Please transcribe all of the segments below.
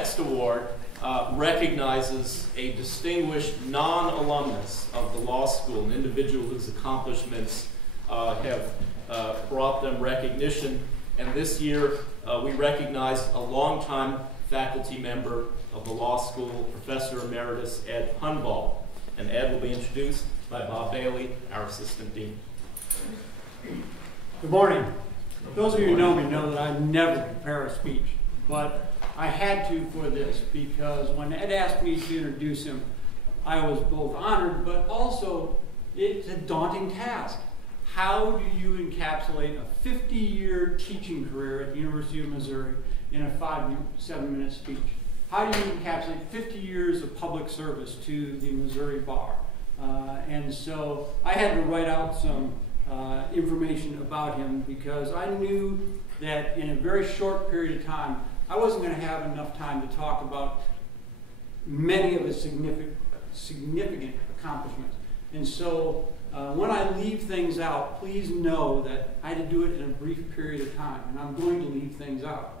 next award recognizes a distinguished non-alumnus of the law school, an individual whose accomplishments have brought them recognition. And this year we recognize a longtime faculty member of the law school, Professor Emeritus Ed Hunvald. And Ed will be introduced by Bob Bailey, our Assistant Dean. Good morning. Those of you who know me know that I never prepare a speech, but I had to for this because when Ed asked me to introduce him, I was both honored, but also it's a daunting task. How do you encapsulate a 50-year teaching career at the University of Missouri in a 5 to 7 minute speech? How do you encapsulate 50 years of public service to the Missouri bar? And so I had to write out some information about him because I knew that in a very short period of time, I wasn't going to have enough time to talk about many of his significant accomplishments. And so when I leave things out, please know that I had to do it in a brief period of time, and I'm going to leave things out.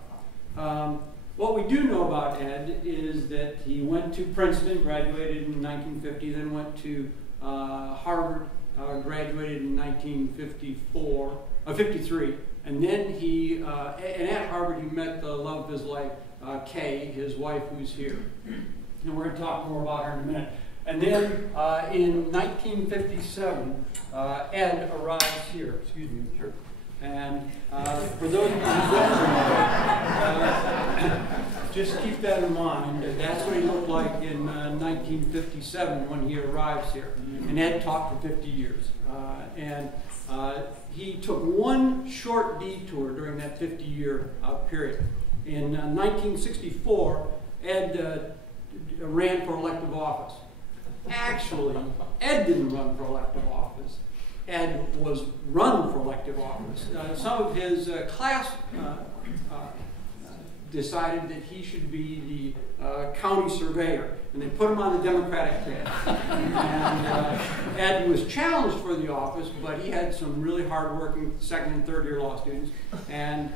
What we do know about Ed is that he went to Princeton, graduated in 1950, then went to Harvard, graduated in 1953, and then and at Harvard he met the love of his life, Kay, his wife, who's here. And we're going to talk more about her in a minute. And then in 1957, Ed arrives here. Excuse me, sure. And for those of you who don't know, just keep that in mind. That's what he looked like in 1957 when he arrives here. And Ed taught for 50 years. He took one short detour during that 50-year period. In 1964, Ed ran for elective office. Actually, Ed didn't run for elective office. Ed was run for elective office. Some of his class decided that he should be the county surveyor, and they put him on the Democratic ticket. And Ed was challenged for the office, but he had some really hard-working second and third year law students, and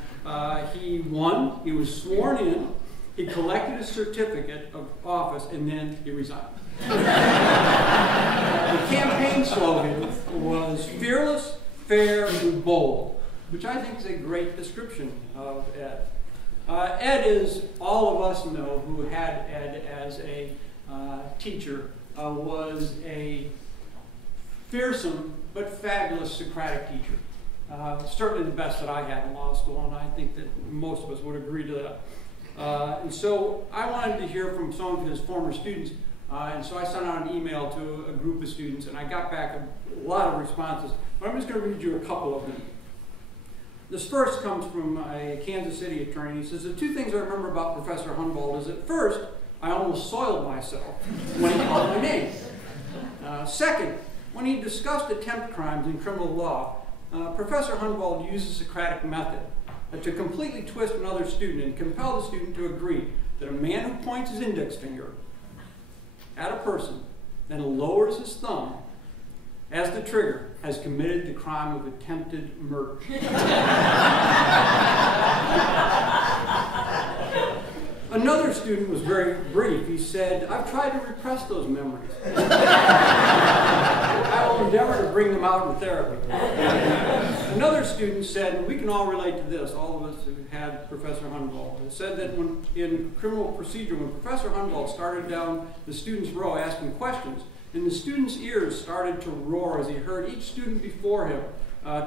he won. He was sworn in. He collected a certificate of office, and then he resigned. The campaign slogan was fearless, fair, and bold, which I think is a great description of Ed. Ed, as all of us know who had Ed as a teacher, was a fearsome but fabulous Socratic teacher. Certainly the best that I had in law school, and I think that most of us would agree to that. And so I wanted to hear from some of his former students, and so I sent out an email to a group of students, and I got back a lot of responses, but I'm just going to read you a couple of them. This first comes from a Kansas City attorney. He says, the two things I remember about Professor Hunvald is at first, I almost soiled myself when he called my name. Second, when he discussed attempt crimes in criminal law, Professor Hunvald used the Socratic method to completely twist another student and compel the student to agree that a man who points his index finger at a person, then lowers his thumb as the trigger, has committed the crime of attempted murder. Another student was very brief. He said, I've tried to repress those memories. I will endeavor to bring them out in therapy. Another student said, and we can all relate to this, all of us who had Professor Hunvald, said that in criminal procedure, when Professor Hunvald started down the students' row asking questions, and the students' ears started to roar as he heard each student before him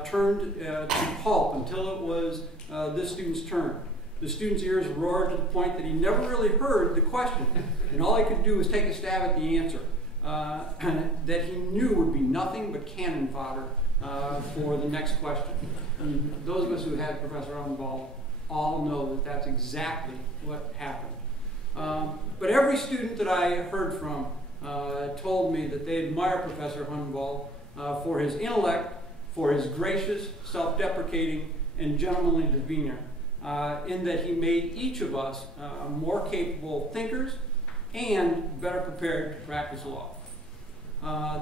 turned to pulp until it was this student's turn. The student's ears roared to the point that he never really heard the question, and all he could do was take a stab at the answer that he knew would be nothing but cannon fodder for the next question. And those of us who had Professor Hunvald all know that that's exactly what happened. But every student that I heard from told me that they admire Professor Hunvald for his intellect, for his gracious, self-deprecating, and gentlemanly demeanor, in that he made each of us more capable thinkers and better prepared to practice law.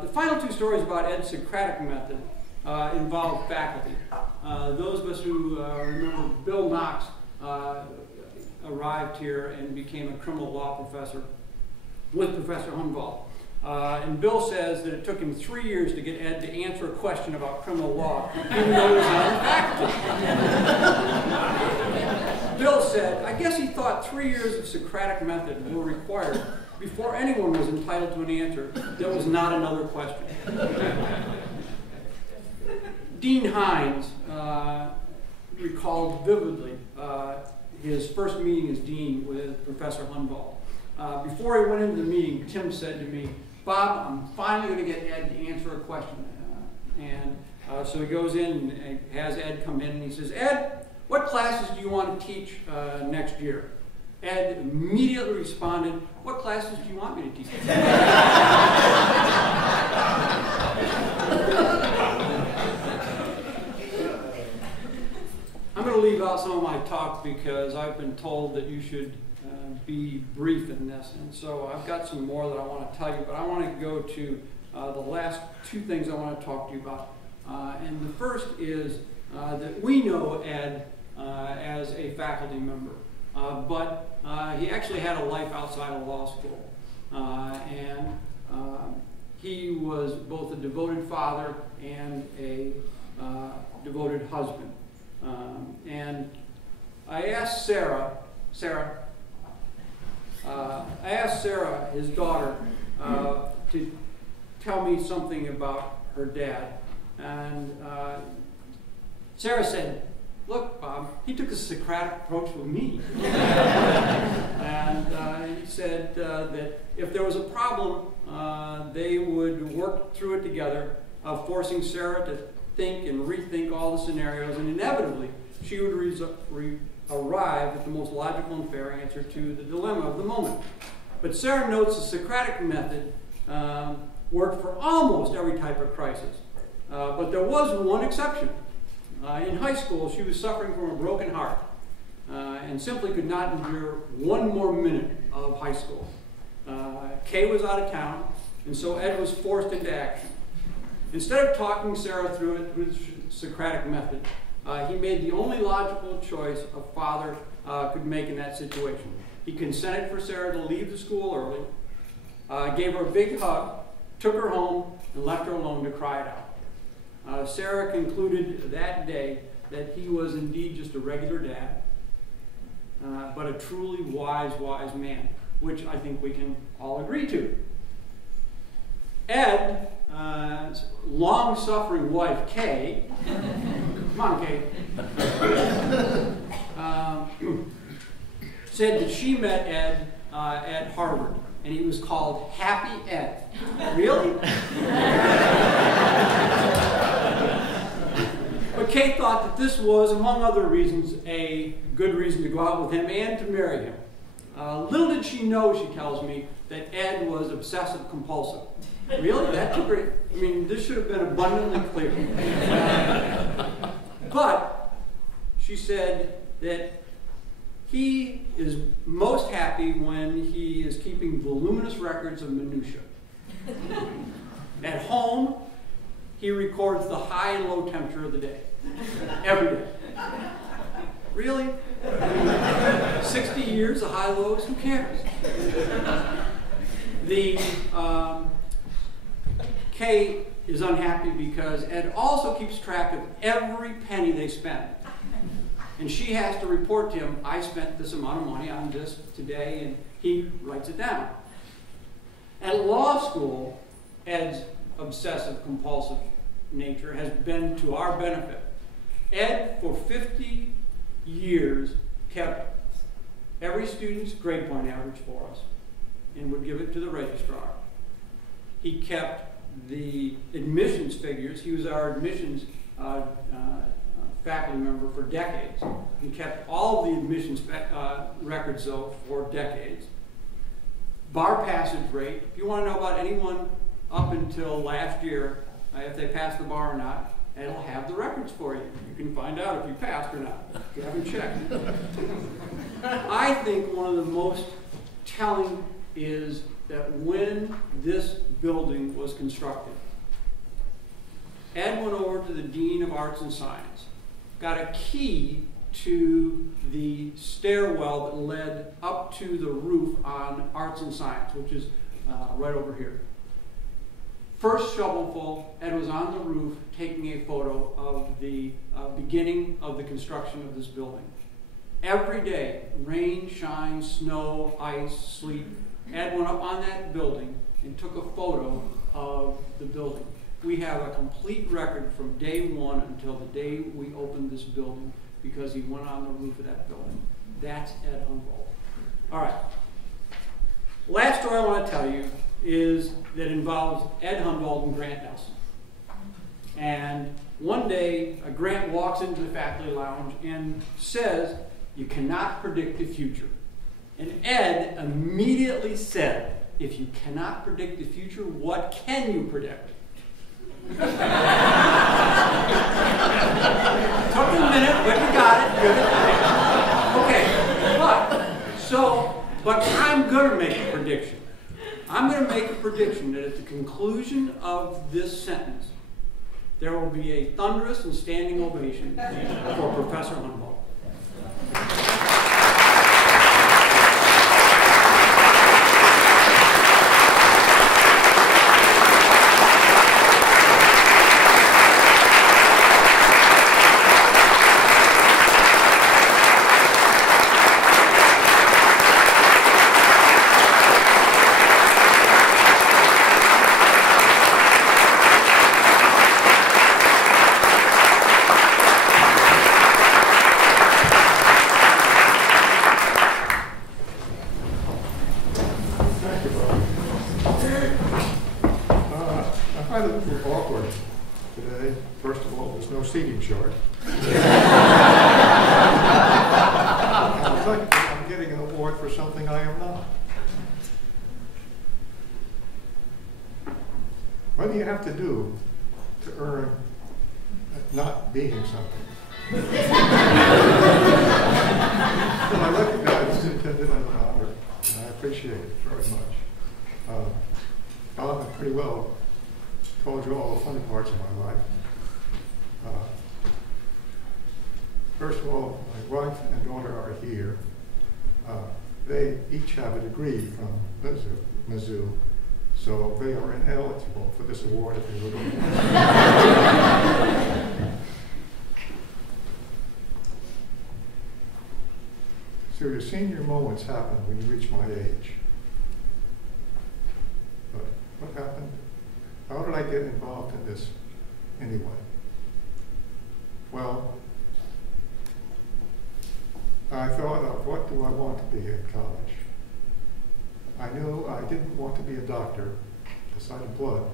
The final two stories about Ed's Socratic method involve faculty. Those of us who remember Bill Knox arrived here and became a criminal law professor with Professor Hunvald. And Bill says that it took him 3 years to get Ed to answer a question about criminal law, even though he was not in faculty. Bill said, I guess he thought 3 years of Socratic method were required before anyone was entitled to an answer that was not another question. Dean Hines recalled vividly his first meeting as dean with Professor Hunvald. Before he went into the meeting, Tim said to me, Bob, I'm finally going to get Ed to answer a question. So he goes in and has Ed come in and he says, Ed, what classes do you want to teach next year? Ed immediately responded, what classes do you want me to teach? I'm going to leave out some of my talk because I've been told that you should be brief in this, and so I've got some more that I want to tell you, but I want to go to the last two things I want to talk to you about. And the first is that we know Ed as a faculty member, but he actually had a life outside of law school, and he was both a devoted father and a devoted husband. And I asked Sarah, his daughter, to tell me something about her dad. And Sarah said, look, Bob, he took a Socratic approach with me. And he said that if there was a problem, they would work through it together, forcing Sarah to think and rethink all the scenarios, and inevitably she would arrive at the most logical and fair answer to the dilemma of the moment. But Sarah notes the Socratic method worked for almost every type of crisis. But there was one exception. In high school, she was suffering from a broken heart and simply could not endure one more minute of high school. Kay was out of town, and so Ed was forced into action. Instead of talking Sarah through it with the Socratic method, he made the only logical choice a father could make in that situation. He consented for Sarah to leave the school early, gave her a big hug, took her home, and left her alone to cry it out. Sarah concluded that day that he was indeed just a regular dad, but a truly wise man, which I think we can all agree to. Ed's long-suffering wife, Kay, come on, Kay, said that she met Ed at Harvard, and he was called Happy Ed. Really? But Kay thought that this was, among other reasons, a good reason to go out with him and to marry him. Little did she know, she tells me, that Ed was obsessive-compulsive. Really? That took her, I mean, this should have been abundantly clear. But she said that he is most happy when he is keeping voluminous records of minutia. At home, he records the high and low temperature of the day, every day. Really? 60 years of high lows, who cares? Kay is unhappy because Ed also keeps track of every penny they spend. And she has to report to him, I spent this amount of money on this today, and he writes it down. At law school, Ed's obsessive-compulsive nature has been to our benefit. Ed, for 50 years, kept every student's grade point average for us and would give it to the registrar. He kept the admissions figures. He was our admissions faculty member for decades. He kept all of the admissions records, though, for decades. Bar passage rate. If you want to know about anyone up until last year, if they passed the bar or not, it'll have the records for you. You can find out if you passed or not, if you haven't checked. I think one of the most telling is that when this building was constructed, Ed went over to the Dean of Arts and Science, got a key to the stairwell that led up to the roof on Arts and Science, which is right over here. First shovelful, Ed was on the roof taking a photo of the beginning of the construction of this building. Every day, rain, shine, snow, ice, sleet, Ed went up on that building and took a photo of the building. We have a complete record from day one until the day we opened this building because he went on the roof of that building. That's Ed Hunvald. All right. Last story I want to tell you is that involves Ed Hunvald and Grant Nelson. And one day, Grant walks into the faculty lounge and says, "You cannot predict the future." And Ed immediately said, "If you cannot predict the future, what can you predict?" Took a minute, but you got it. Okay, but I'm going to make a prediction. I'm going to make a prediction that at the conclusion of this sentence, there will be a thunderous and standing ovation for Professor Hunvald. Seating chart. I'm getting an award for something I am not. What do you have to do to earn not being something? Well, I recognize it's intended as an honor, and I appreciate it very much. I've pretty well told you all the funny parts of my life. First of all, my wife and daughter are here. They each have a degree from Mizzou, so they are ineligible for this award if they were going to. So your senior moments happen when you reach my age. But what happened? How did I get involved in this anyway? Well, I thought of what do I want to be in college. I knew I didn't want to be a doctor, the sight of blood.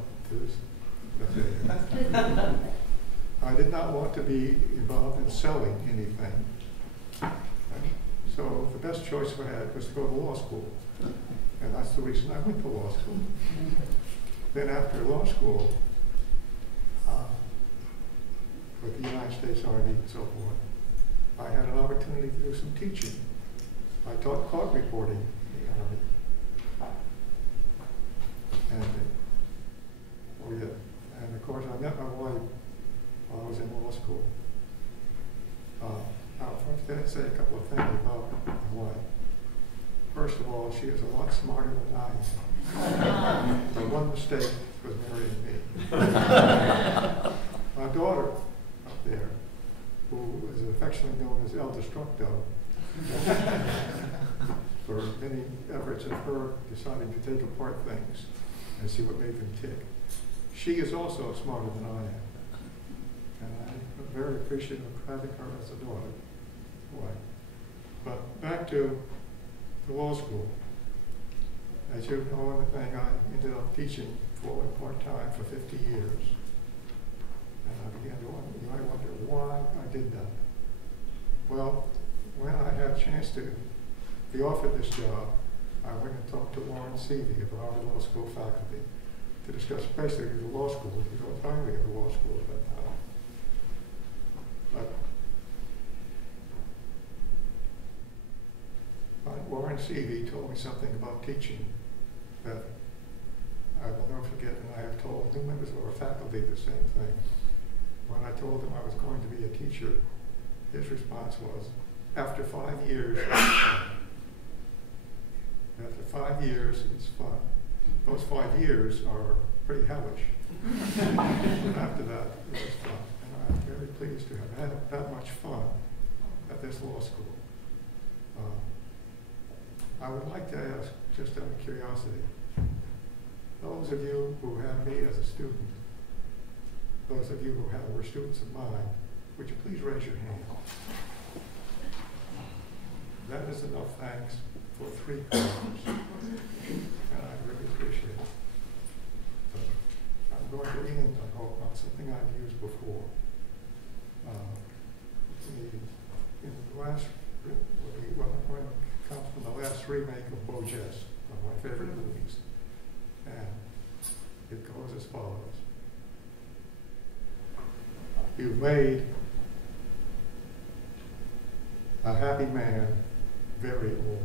I did not want to be involved in selling anything. So the best choice I had was to go to law school. And that's the reason I went to law school. Then after law school, with the United States Army and so forth, I had an opportunity to do some teaching. I taught court reporting in the Army. And of course, I met my wife while I was in law school. Now, first, let me say a couple of things about my wife. First of all, she is a lot smarter than I am. The one mistake was marrying me. My daughter up there, who is affectionately known as El Destructo, for many efforts of her deciding to take apart things and see what made them tick. She is also smarter than I am. And I'm very appreciative of having her as a daughter. But back to the law school. As you know, everything, I ended up teaching full and part-time for 50 years. And I began to wonder, you might wonder why I did that. Well, when I had a chance to be offered this job, I went and talked to Warren Seavey of the Harvard Law School faculty to discuss basically the law school, because I was finally at the law school at that time. But Warren Seavey told me something about teaching that I will never forget, and I have told new members of our faculty the same thing. When I told them I was going to be a teacher, his response was, after 5 years, it's fun. After 5 years, it's fun. Those 5 years are pretty hellish. After that, it was fun. And I'm very pleased to have had that much fun at this law school. I would like to ask, just out of curiosity, those of you who had me as a student, those of you who were students of mine, would you please raise your hand? That is enough thanks for 3 quarters. And I really appreciate it. I'm going to end, I hope, on something I've used before. In the last, well, I'm going to come from the last remake of Bojes, one of my favorite movies. And it goes as follows. You've made a happy man very old.